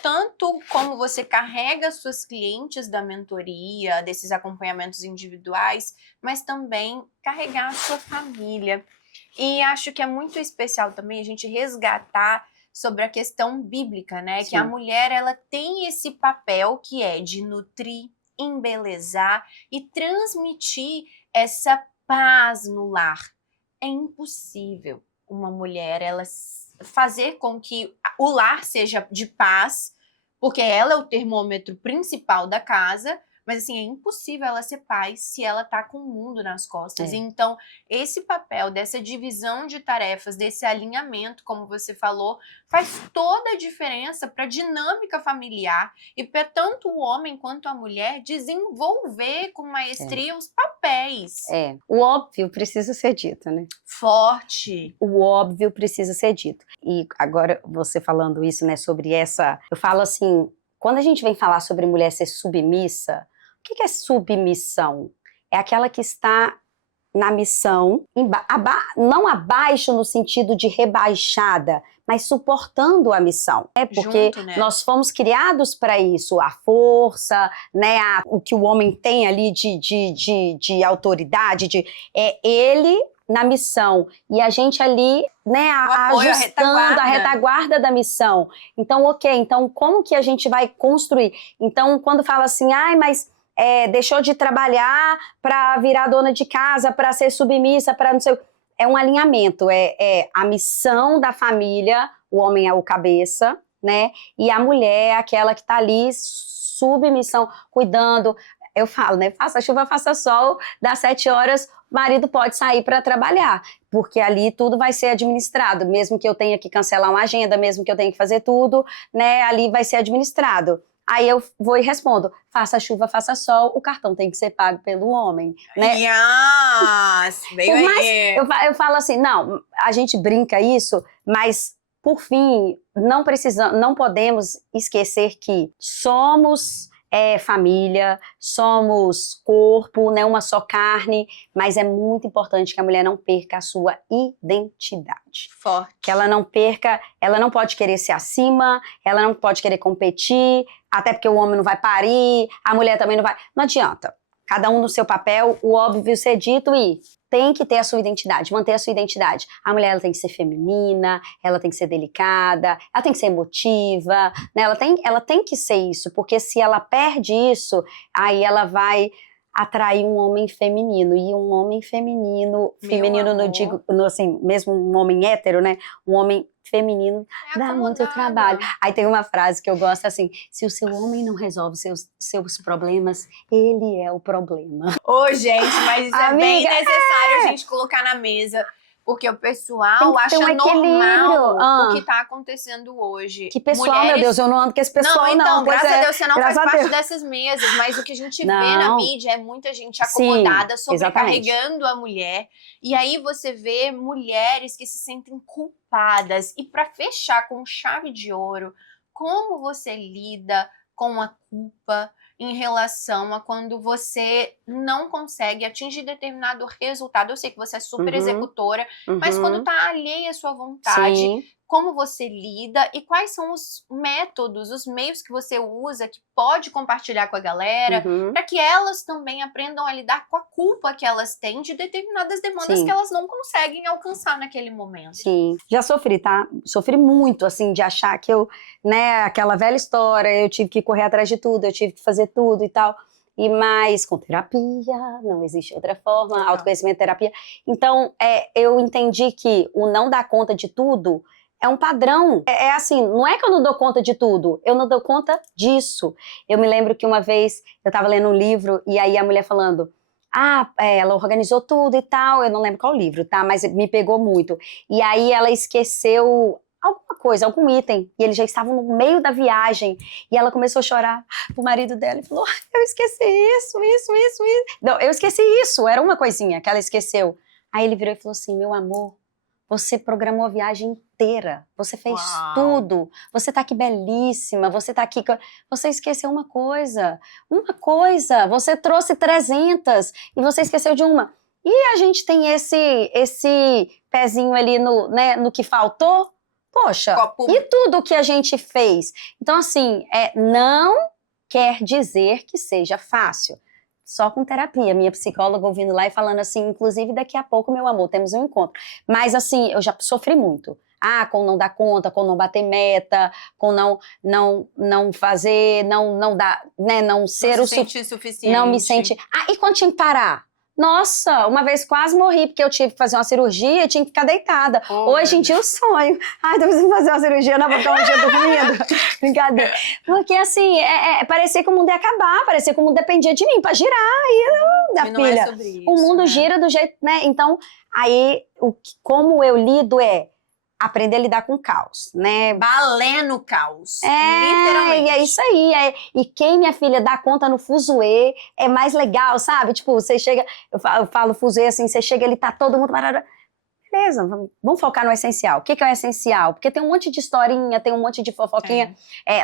Tanto como você carrega suas clientes da mentoria, desses acompanhamentos individuais, mas também carregar a sua família. E acho que é muito especial também a gente resgatar sobre a questão bíblica, né? Sim. Que a mulher, ela tem esse papel que é de nutrir, embelezar e transmitir essa paz no lar. É impossível uma mulher, ela fazer com que o lar seja de paz, porque ela é o termômetro principal da casa, mas assim, é impossível ela ser paz se ela tá com o mundo nas costas. Então, esse papel dessa divisão de tarefas, desse alinhamento, como você falou, faz toda a diferença para a dinâmica familiar e para tanto o homem quanto a mulher desenvolver com maestria os papéis. O óbvio precisa ser dito, né? Forte. O óbvio precisa ser dito. E agora, você falando isso, né, sobre essa... Eu falo assim, quando a gente vem falar sobre mulher ser submissa, o que é submissão? É aquela que está na missão, não abaixo no sentido de rebaixada, mas suportando a missão. Porque junto, né? Nós fomos criados para isso, a força, né, o que o homem tem ali de autoridade, é ele na missão, e a gente ali, né, ajustando a retaguarda da missão. Então, então como que a gente vai construir? Então, quando fala assim, mas deixou de trabalhar para virar dona de casa, para ser submissa, para não sei o... É um alinhamento, a missão da família, o homem é o cabeça, né, e a mulher é aquela que está ali, submissão, cuidando. Eu falo, né, faça chuva, faça sol, das 7 horas, o marido pode sair para trabalhar, porque ali tudo vai ser administrado, mesmo que eu tenha que cancelar uma agenda, mesmo que eu tenha que fazer tudo, né, ali vai ser administrado. Aí eu vou e respondo, faça chuva, faça sol, o cartão tem que ser pago pelo homem, né? Eu falo assim, não, a gente brinca isso, mas por fim, não podemos esquecer que somos família, somos corpo, né, uma só carne, mas é muito importante que a mulher não perca a sua identidade. Forte. Que ela não perca, ela não pode querer ser acima, ela não pode querer competir, até porque o homem não vai parir, a mulher também não vai. Não adianta. Cada um no seu papel, o óbvio ser dito e tem que ter a sua identidade, manter a sua identidade. A mulher ela tem que ser feminina, ela tem que ser delicada, ela tem que ser emotiva, né? Ela tem que ser isso, porque se ela perde isso, aí ela vai atrair um homem feminino. E um homem feminino, amor. não digo, assim, mesmo um homem hétero, né? Um homem feminino dá muito trabalho. Aí tem uma frase que eu gosto assim: se o seu homem não resolve seus problemas, ele é o problema. Ô, gente, mas isso é bem Amiga, necessário a gente colocar na mesa. Porque o pessoal Tem que ter acha um equilíbrio. normal o que tá acontecendo hoje. Que pessoal, meu Deus, eu não ando com esse pessoal, Não, então, pois graças a Deus você não faz graças a parte Deus. dessas mesas, mas o que a gente vê Não. na mídia é muita gente Sim, acomodada, exatamente. sobrecarregando a mulher. E aí você vê mulheres que se sentem culpadas. E pra fechar com chave de ouro, como você lida com a culpa em relação a quando você não consegue atingir determinado resultado? Eu sei que você é super executora, mas quando tá alheia à sua vontade, Sim. como você lida e quais são os métodos, os meios que você usa, que pode compartilhar com a galera, para que elas também aprendam a lidar com a culpa que elas têm de determinadas demandas Sim. que elas não conseguem alcançar naquele momento. Sim, já sofri, tá? Sofri muito, assim, de achar que eu, né, aquela velha história, eu tive que correr atrás de tudo, eu tive que fazer tudo e tal. E mais com terapia, não existe outra forma, autoconhecimento, terapia. Então, eu entendi que o não dar conta de tudo é um padrão. É assim, não é que eu não dou conta de tudo, eu não dou conta disso. Eu me lembro que uma vez eu tava lendo um livro e aí a mulher falando: ela organizou tudo e tal, eu não lembro qual livro, tá? Mas me pegou muito. E aí ela esqueceu alguma coisa, algum item, e eles já estavam no meio da viagem, e ela começou a chorar pro marido dela e falou: eu esqueci isso. Não, eu esqueci isso, era uma coisinha que ela esqueceu. Aí ele virou e falou assim: meu amor, você programou a viagem inteira, você fez tudo, você tá aqui belíssima, você tá aqui, você esqueceu uma coisa, você trouxe 300 e você esqueceu de uma. E a gente tem esse pezinho ali no que faltou, poxa, e tudo que a gente fez? Então assim, não quer dizer que seja fácil. Só com terapia, minha psicóloga ouvindo lá e falando assim, inclusive daqui a pouco, meu amor, temos um encontro. Mas assim, eu já sofri muito. Com não dar conta, com não bater meta, com não fazer, não dar, né, não ser não se sentir suficiente. Não me sentir. E quando tinha que parar? Nossa, uma vez quase morri porque eu tive que fazer uma cirurgia e tinha que ficar deitada. Hoje em dia eu sonho. Tô precisando fazer uma cirurgia, não vou ficar um dia dormindo. Brincadeira. Porque assim, parecia que o mundo ia acabar, parecia que o mundo dependia de mim pra girar. Da e filha. Não é sobre isso, o mundo né? gira do jeito, né? Então, aí, como eu lido aprender a lidar com o caos, né? Balé no caos, literalmente. E é isso aí. E quem, minha filha, dá conta no fuzuê é mais legal, sabe? Tipo, você chega, eu falo fuzuê assim, você chega ali, tá todo mundo... Beleza, vamos focar no essencial. O que é o essencial? Porque tem um monte de historinha, tem um monte de fofoquinha.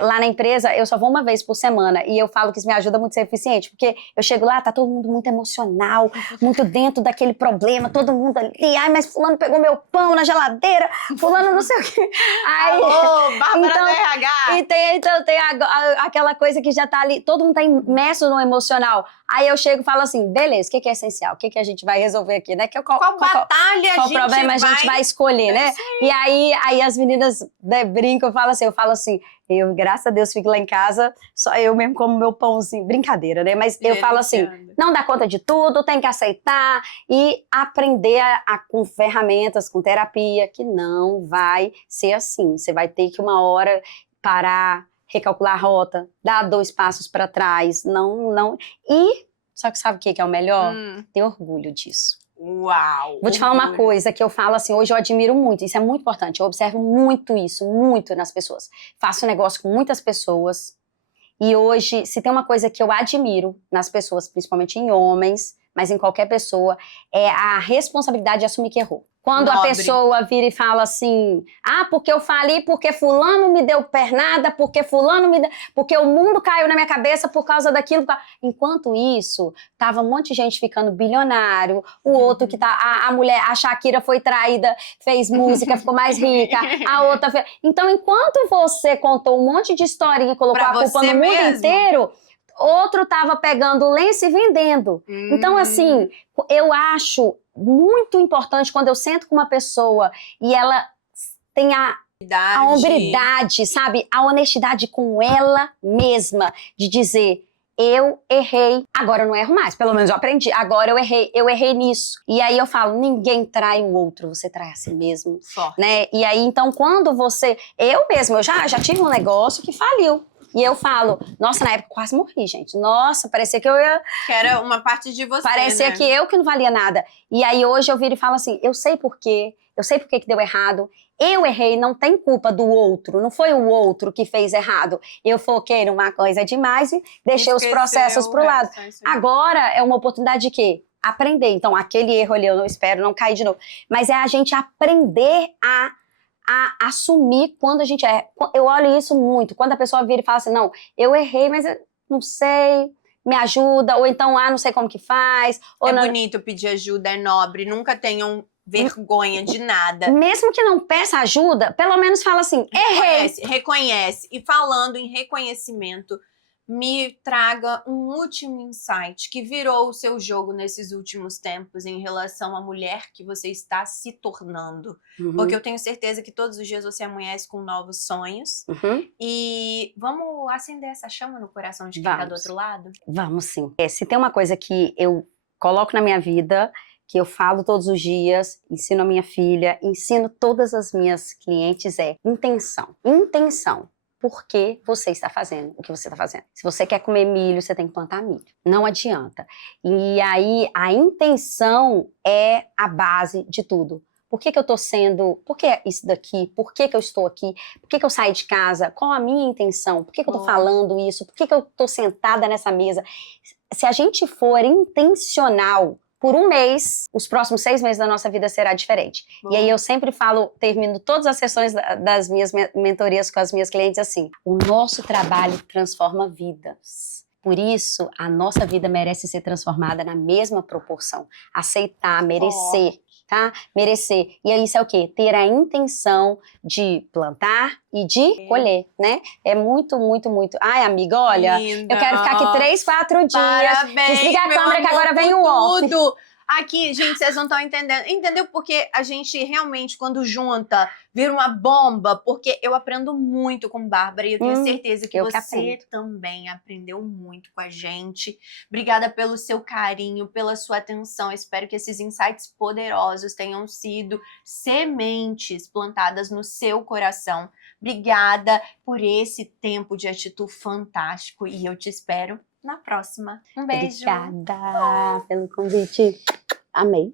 Lá na empresa, eu só vou uma vez por semana. E eu falo que isso me ajuda muito a ser eficiente. Porque eu chego lá, tá todo mundo muito emocional, muito dentro daquele problema, todo mundo ali. Mas fulano pegou meu pão na geladeira, fulano não sei o quê. Alô, Bárbara do RH! Então tem aquela coisa que já tá ali, todo mundo tá imerso no emocional. Aí eu chego e falo assim, beleza, o que é essencial? O que a gente vai resolver aqui, né? Qual batalha qual problema a gente vai escolher, né? E aí as meninas brincam, eu falo assim, eu, graças a Deus, fico lá em casa, só eu mesmo como meu pãozinho, brincadeira, né? Mas eu falo assim, não dá conta de tudo, tem que aceitar e aprender com ferramentas, com terapia, que não vai ser assim. Você vai ter que uma hora parar, recalcular a rota, dar 2 passos para trás, não. E, só que sabe o que é o melhor? Ter orgulho disso. Uau! Vou te falar uma coisa que eu falo assim, hoje eu admiro muito, isso é muito importante, eu observo muito isso, muito nas pessoas. Faço negócio com muitas pessoas e hoje, se tem uma coisa que eu admiro nas pessoas, principalmente em homens, mas em qualquer pessoa, é a responsabilidade de assumir que errou. Quando a pessoa vira e fala assim, porque eu falei, porque fulano me deu pernada, porque fulano me deu, porque o mundo caiu na minha cabeça por causa daquilo. Enquanto isso, tava um monte de gente ficando bilionário, o outro que a mulher, a Shakira foi traída, fez música, ficou mais rica, a outra fez... Então, enquanto você contou um monte de historinha e colocou a culpa no mundo inteiro, outro tava pegando o lenço e vendendo. Então, assim, eu acho muito importante quando eu sento com uma pessoa e ela tem a hombridade, sabe? A honestidade com ela mesma, de dizer, eu errei, agora eu não erro mais, pelo menos eu aprendi, agora eu errei nisso. E aí eu falo, ninguém trai o outro, você trai a si mesmo, Forte. né? E aí, então, quando eu mesmo, eu já tive um negócio que faliu. E eu falo, nossa, na época eu quase morri, gente. Nossa, parecia que eu ia... Que era uma parte de você, Parecia né? que eu que não valia nada. E aí hoje eu viro e falo assim, eu sei por quê, eu sei por que que deu errado. Eu errei, não tem culpa do outro, não foi o outro que fez errado. Eu foquei numa coisa demais e deixei os Esqueceu processos o pro lado. resto, é isso aí. Agora é uma oportunidade de quê? Aprender. Então, aquele erro ali eu não espero não cair de novo. Mas é a gente aprender a assumir quando a gente erra. Eu olho isso muito. Quando a pessoa vira e fala assim, não, eu errei, mas eu não sei, me ajuda. Ou então, não sei como que faz. Ou É não... bonito pedir ajuda, é nobre. Nunca tenham vergonha de nada. Mesmo que não peça ajuda, pelo menos fala assim, errei. Reconhece. E falando em reconhecimento, me traga um último insight que virou o seu jogo nesses últimos tempos em relação à mulher que você está se tornando. Porque eu tenho certeza que todos os dias você amanhece com novos sonhos. E vamos acender essa chama no coração de quem está do outro lado? Vamos sim. Se tem uma coisa que eu coloco na minha vida, que eu falo todos os dias, ensino a minha filha, ensino todas as minhas clientes, é intenção. Intenção. Por que você está fazendo o que você está fazendo? Se você quer comer milho, você tem que plantar milho. Não adianta. E aí, a intenção é a base de tudo. Por que que eu tô sendo... Por que isso daqui? Por que que eu estou aqui? Por que que eu saí de casa? Qual a minha intenção? Por que que eu tô falando isso? Por que que eu tô sentada nessa mesa? Se a gente for intencional por um mês, os próximos 6 meses da nossa vida será diferente. E aí eu sempre falo, termino todas as sessões das minhas mentorias com as minhas clientes assim, o nosso trabalho transforma vidas. Por isso, a nossa vida merece ser transformada na mesma proporção. Aceitar, merecer, tá? Merecer. E aí isso é o quê? Ter a intenção de plantar e de colher, né? É muito, muito, muito... Ai, amiga, olha, Linda. eu quero ficar aqui 3, 4 dias. Parabéns, Desliga a meu câmera que amor, agora vem o por off. tudo. Aqui, gente, vocês não estão entendendo. Entendeu? Porque a gente realmente, quando junta, vira uma bomba. Porque eu aprendo muito com Bárbara e eu tenho certeza que você também aprendeu muito com a gente. Obrigada pelo seu carinho, pela sua atenção. Espero que esses insights poderosos tenham sido sementes plantadas no seu coração. Obrigada por esse tempo de atitude fantástico e eu te espero na próxima. Um beijo. Obrigada pelo convite. Amei.